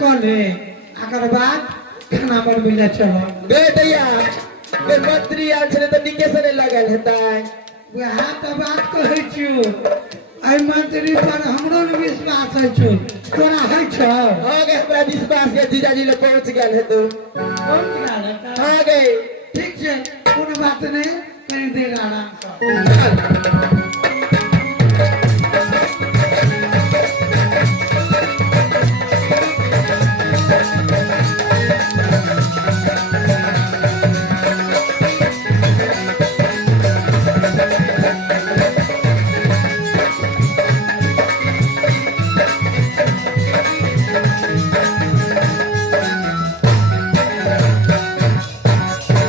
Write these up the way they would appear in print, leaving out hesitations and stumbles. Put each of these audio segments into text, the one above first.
कौने अगर बात खाना पर मिला चलो बेटैया के मंत्री आल छले तो निकेशने लगल हेतै वह तो बात कहै छियो आई मंत्री पर हमरो न विश्वास है छु तोरा है छ हां गे हमरा विश्वास के जीजाजी ले पहुंच गेल हेतौ पहुंच गेल है हां गे ठीक छै कोनो बात नहीं कहीं देर आराम कर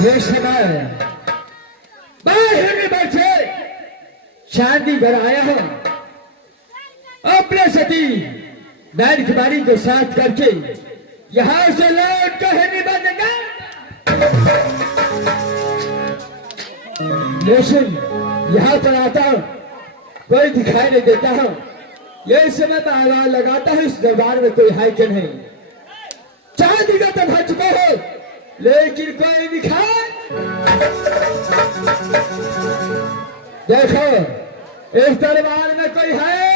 ये समय बाहर में बैठे शादी घर आया हूं अपने सती बैल कुमारी को साथ करके यहां से लौट कर नहीं बनेगा लेकिन यहां पर आता हूं कोई दिखाई नहीं देता हूं ये समय मैं आवाज लगाता हूं इस दरबार में कोई है कि नहीं चांदी का तो भर चुका हो लेकिन कोई दिखाए देखो इस दरबार में कोई है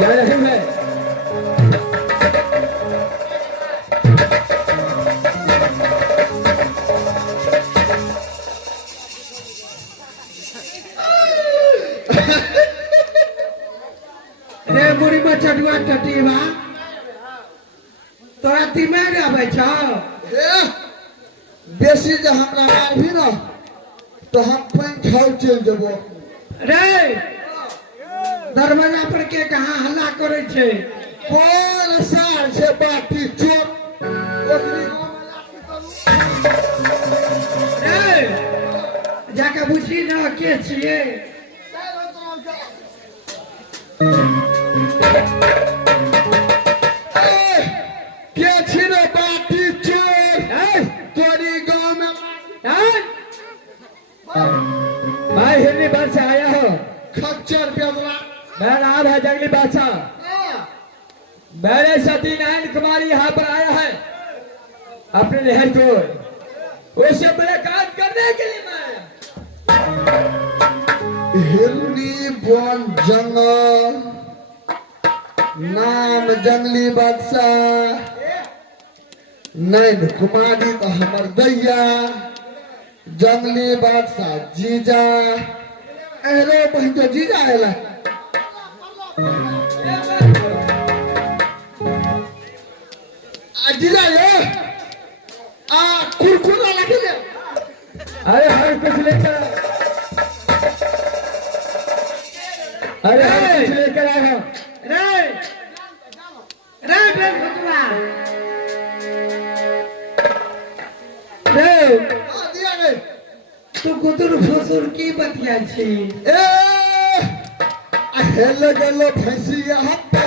या नहीं है रे मुड़ी में चटवा टटीवा तोरा दिमाग आबै छ बेसी जे हमरा मार भी ना तो हम पैन खाओ चल जबो रे दरवाजा पर के कहां हल्ला करे छे कौन सार से बाटी चोर ओकरी रे जाके बुझी ना के छिए के छिरो बाटी चोर तोरी गांव में मैं हिरनी बार से आया हूँ खच्चर बेदरा मैं नाम है जंगली बादशाह मेरे सती नारायण कुमारी यहाँ पर आया है अपने लहर को उसे मुलाकात करने के लिए मैं हिरनी बन जंगल नाम जंगली बादशाह नैन कुमारी तो हमर दैया जंगली बादशाह जीजा एरो बहन जीजा आला जीजा ये कुरकुरा लगे ले अरे हर कुछ लेकर अरे हर कुछ लेकर आया रे रे रे भगवा रे दिया रे तू गुदुर फुसुर की बतिया छी ए हेलो गेलो भैंसिया हत्ता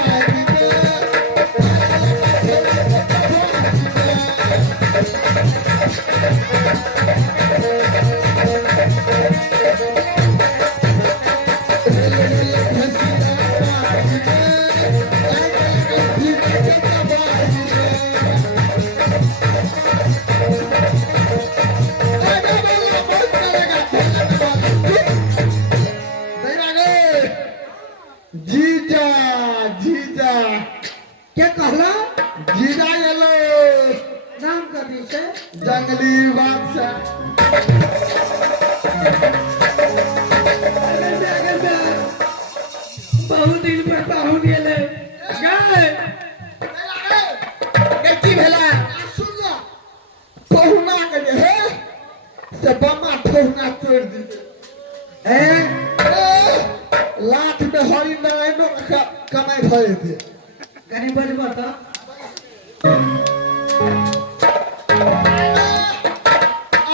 जीजा जीजा क्या कहला जीजा येलो नाम कथी छै जंगली बादशाह बहुत दिन पर पाहुन गेले गए की भेला सुन पहुना के जे हे से बम्मा ठोहना तोड़ दी लाठ में हरी नारायणों का कमाई भरे थे कनी बजबा त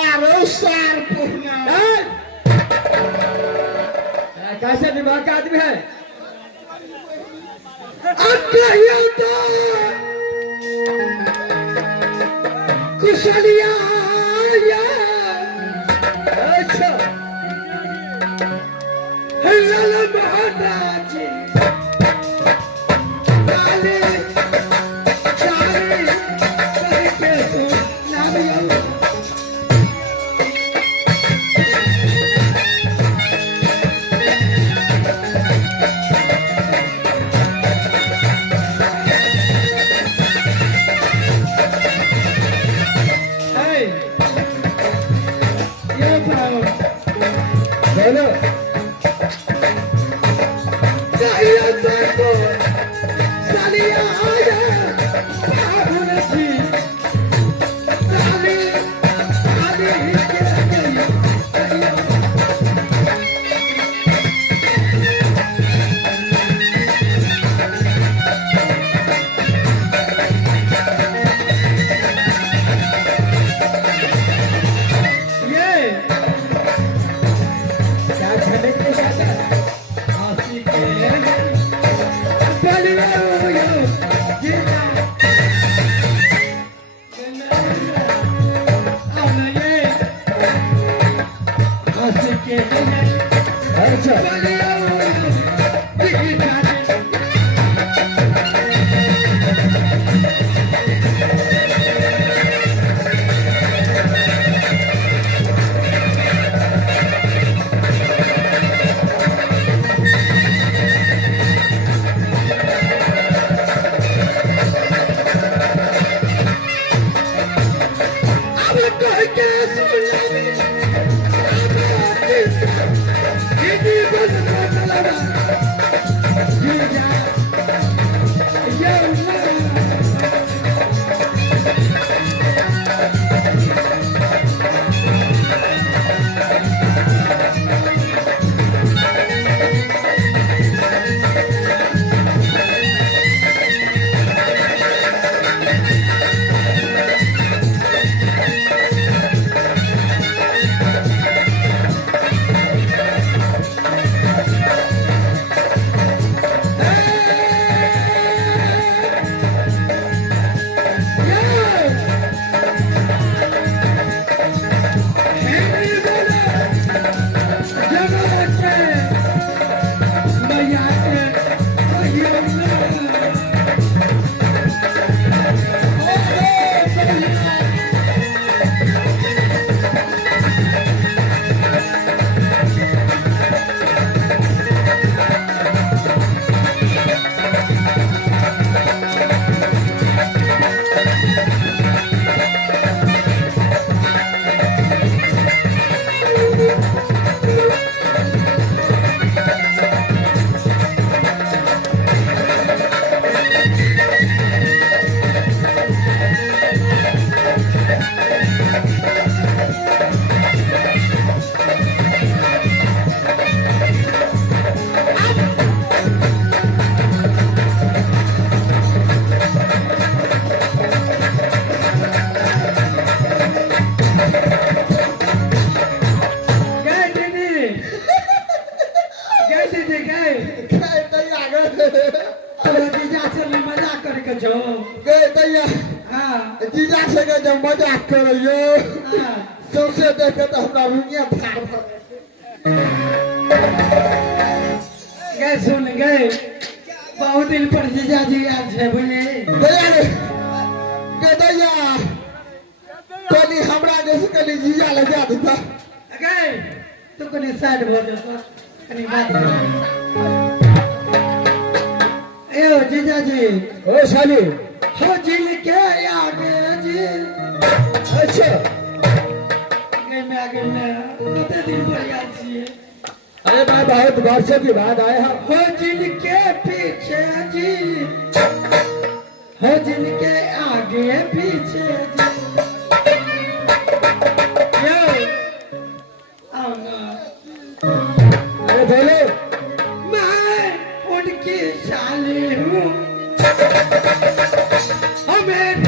आरो सार पहुना कैसे दिमाग का आदमी है कहियो तो कुशलिया या अच्छा हल्ला महाराज अच्छा गए दैया जीजा से के जब मजाक करियो सबसे देखे तो हमरा रुनिया फाड़ गए सुन गए बहुत दिन पर जीजा जी याद है बोले दैया रे के दैया कोनी हमरा जैसे कनी जीजा लगा देता गए तो कनी साइड हो जा कनी बात कर ए जीजा जी ओ शाली हो जिल के आगे जी अच्छा में आगे में कितने दिन पर याद छिए अरे मैं बहुत वर्षों के बाद आया हूँ हो जिल के पीछे जी हो जिल के आगे पीछे जी यो आओ ना अरे बोलो मैं उनकी साली हूँ हमें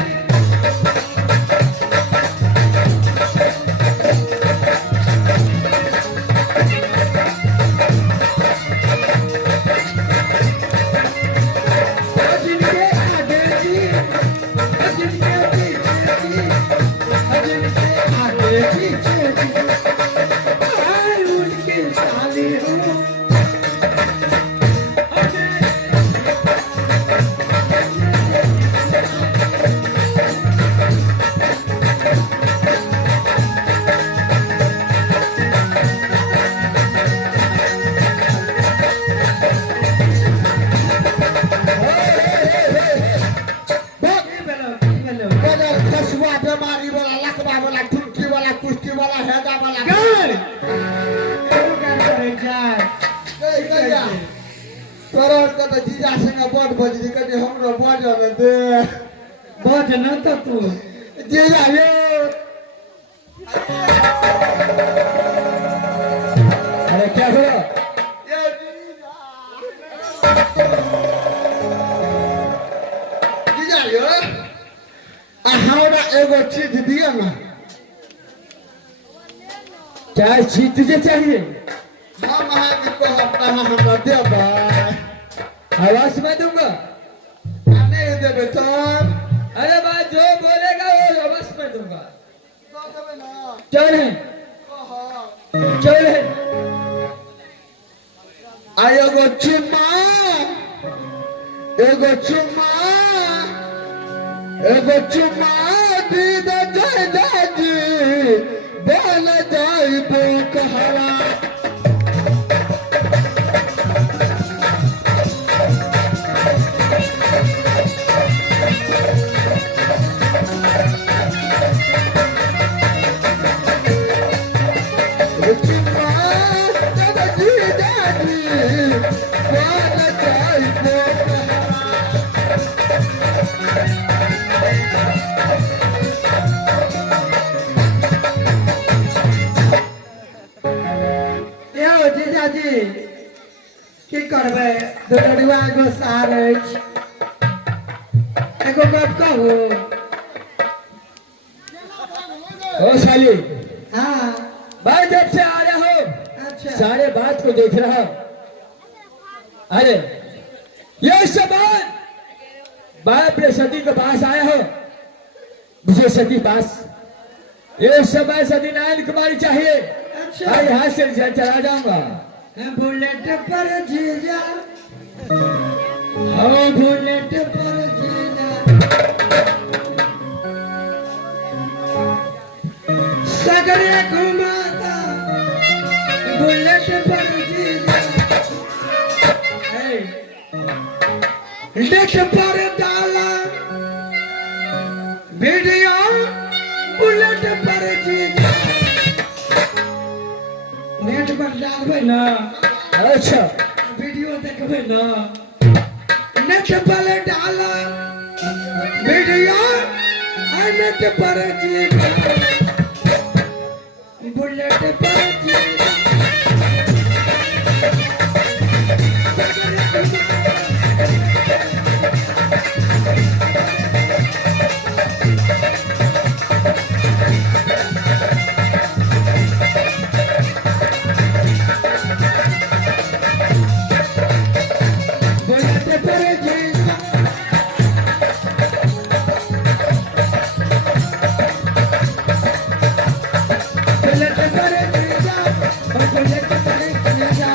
जीजा संग बड़ बजरी कनी हमरो बजल दे बज न तो तू जीजा यो अरे क्या हुआ जीजा यो हमरा एगो चीज दिया ना क्या चीज तुझे चाहिए हम आगे को हफ्ता हमरा देबा आवाज मैं दूंगा देबे तब अरे भाई जो बोलेगा वो अवश्य मैं दूंगा। ना देबे ना चल है कहा चल है एगो चुम्मा दी दे जय जाजी बोल जाई बुकहरा यो जीजाजी की करबे दुलड़ुआ एगो सार अछि एगो गप कहू ओ साली हाँ भाई जब से आया हो अच्छा सारे बात को देख रहा हूं। अरे ये सब बाप रे सती के पास आया हो मुझे सती पास ये समय सती नारायण कुमारी चाहिए। अच्छा भाई यहाँ से चला जाऊंगा। बुलेट पर जीजा हाँ बुलेट पर जीजा सगरे घुमाता बुलेट पर जीजा लेट पर डाला वीडियो बुलेट पर जीजा नेट पर डालबै ना अच्छा वीडियो देखबै ना नेट पर डाला वीडियो नेट पर जीजा बुलेट पर जीजा बुलेट पर जीजा बुलेट पर जीजा बुलेट पर जीजा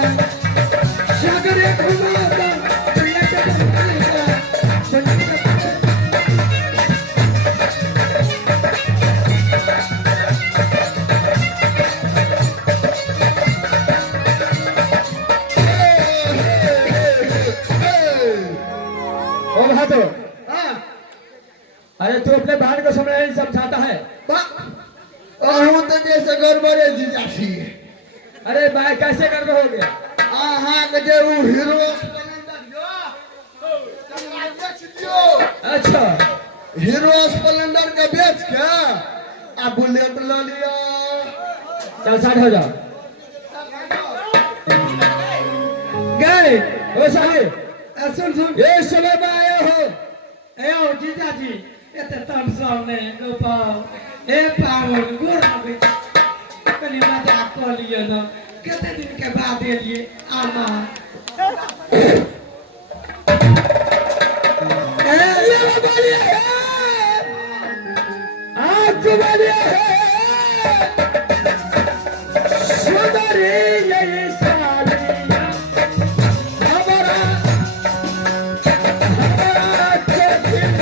सगरे घुमाता बुलेट पर जीजा बुलेट पर ओ बहादुर अरे तू अपने बहन को समझाता है। अहू तो जैसे गड़बड़े जीजा छी अरे भाई कैसे कर हो गया अहाँ के जे उ हीरो अच्छा हीरो स्प्लेंडर के बेच के आ बुलेट ल लिया चल 60 हो जाओ गए ओ साली सुन सुन ये समय में आया हो ए जीजा जी एते तमसम ने गोपाल ए पावन गोर लगे कनी मजाक कर लिए न कते दिन के बाद एलिए आमा ये बोलिए आप को बोलिए सुंदरी ये सालिया हमारा के दिल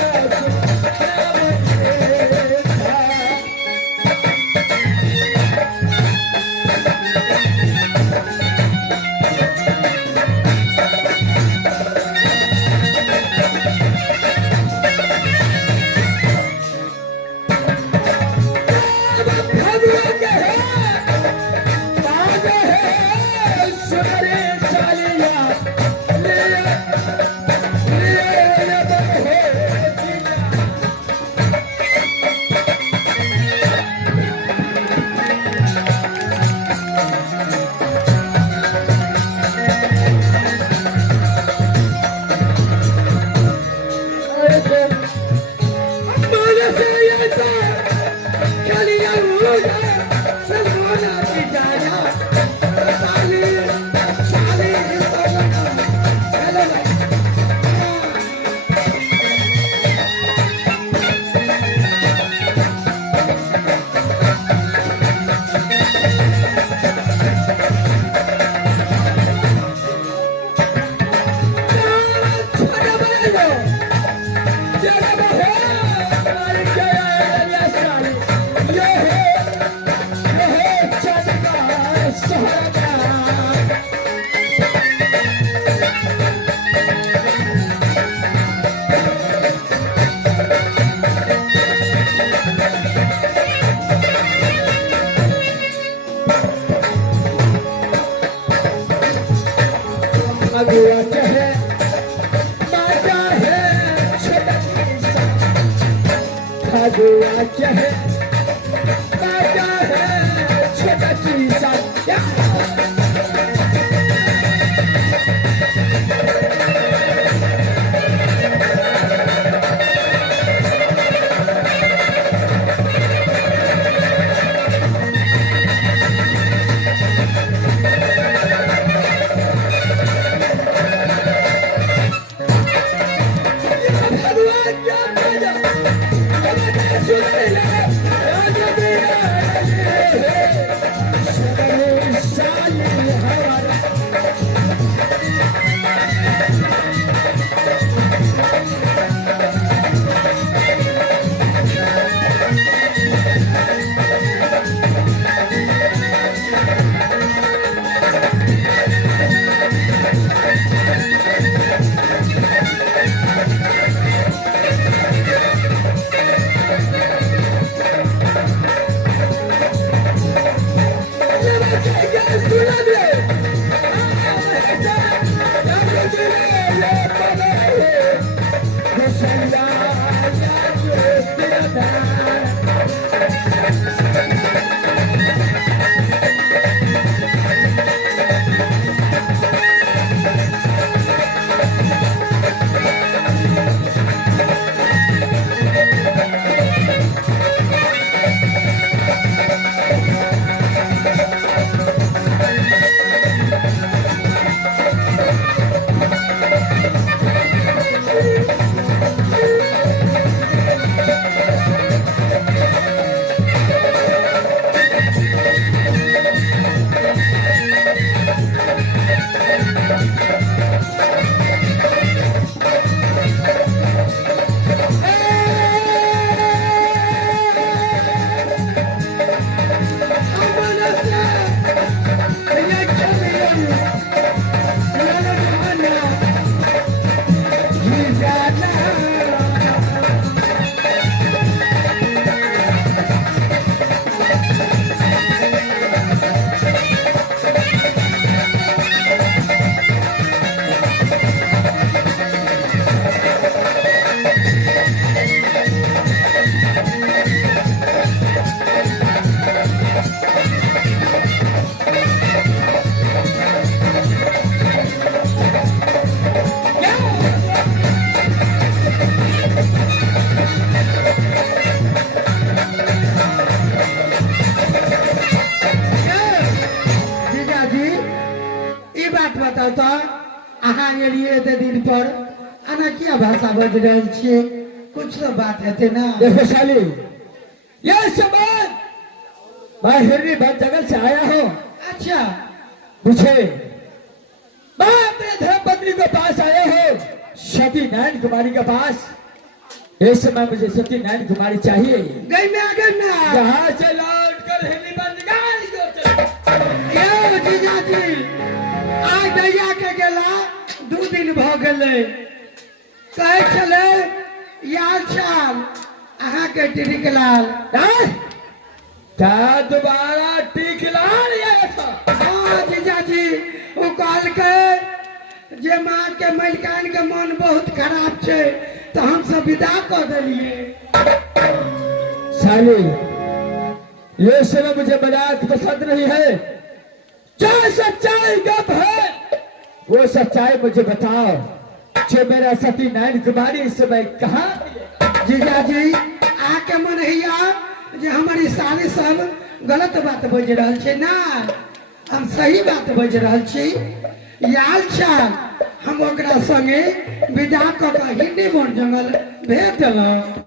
जादू क्या है क्या है छोटा चीजा क्या अहाँ एलिए एते दिन पर आना क्या भाषा बज रहल छियै कुछ तो बात हेते ना देखो साली ये संबंध मैं हिरनी भर जंगल से आया हूँ अच्छा पूछे मैं अपने धर्मपत्नी के पास आया हूँ सती नारायण कुमारी के पास इस समय मुझे सती नारायण कुमारी चाहिए गई ना यहाँ से लौट कर हिरनी भर निकाल दो ये जीजा जी आज दैया के गेला 2 दिन भ गेले कहे चले यार चाल अहाँ के टिक लाल क्या दोबारा टिक लाल आया था हाँ जीजा जी वो काल के जे माँ के मलिकान के मन बहुत खराब छे तो हम सब विदा कर दिलिए साली ये समय मुझे मजाक पसंद नहीं है क्या सच्चाई गप है वो सच्चाई मुझे बताओ जो मेरा सती नारायण कुमारी इस समय कहाँ जीजा जी आके मन हैया जे हमारी साली सब गलत बात बज रहल छे ना हम सही बात बज रहल छी याल चाल हम ओकरा संगे विदा क के हिंदी मोर जंगल भेज देलहुं।